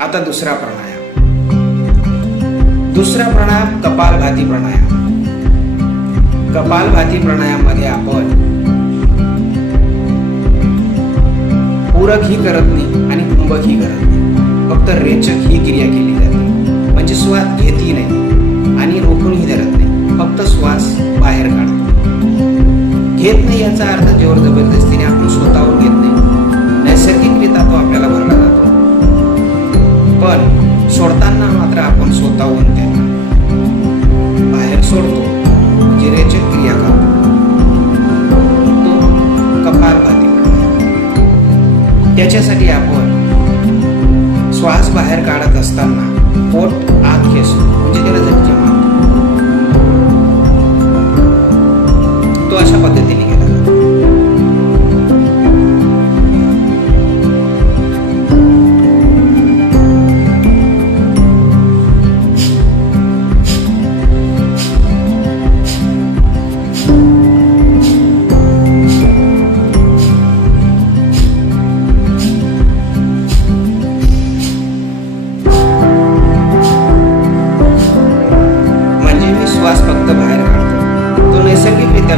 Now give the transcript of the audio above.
आता दुसरा प्राणायाम. दुसरा प्राणायाम कपालभाती प्राणायाम. कपालभाती प्राणायाम मध्ये आपण पूरक ही करत नाही आणि कुंभक ही करत नाही, फक्त रेचक ही क्रिया केली जाते. म्हणजे श्वास घेतही नाही आणि रोखूनही धरत नाही, फक्त श्वास बाहेर काढतो. घेत नाही याचा अर्थ जोर जबरदस्तीने आपण स्वतःहून घेत नाही, नैसर्गिकरित्या तो आपल्याला भरला जातो. पण सोडताना मात्र आपण स्वतःहून त्यांना बाहेर सोडतो, म्हणजे रेचक क्रिया करतो. तो कपालभाती प्राणायाम. त्याच्यासाठी आपण श्वास बाहेर काढत असताना पोट आत खेचतो, म्हणजे त्याला झटके मारतो. तो अशा पद्धतीने केला जातो. म्हणजे मी श्वास फक्त बाहेर काढतो, तो नैसर्गिकरित्या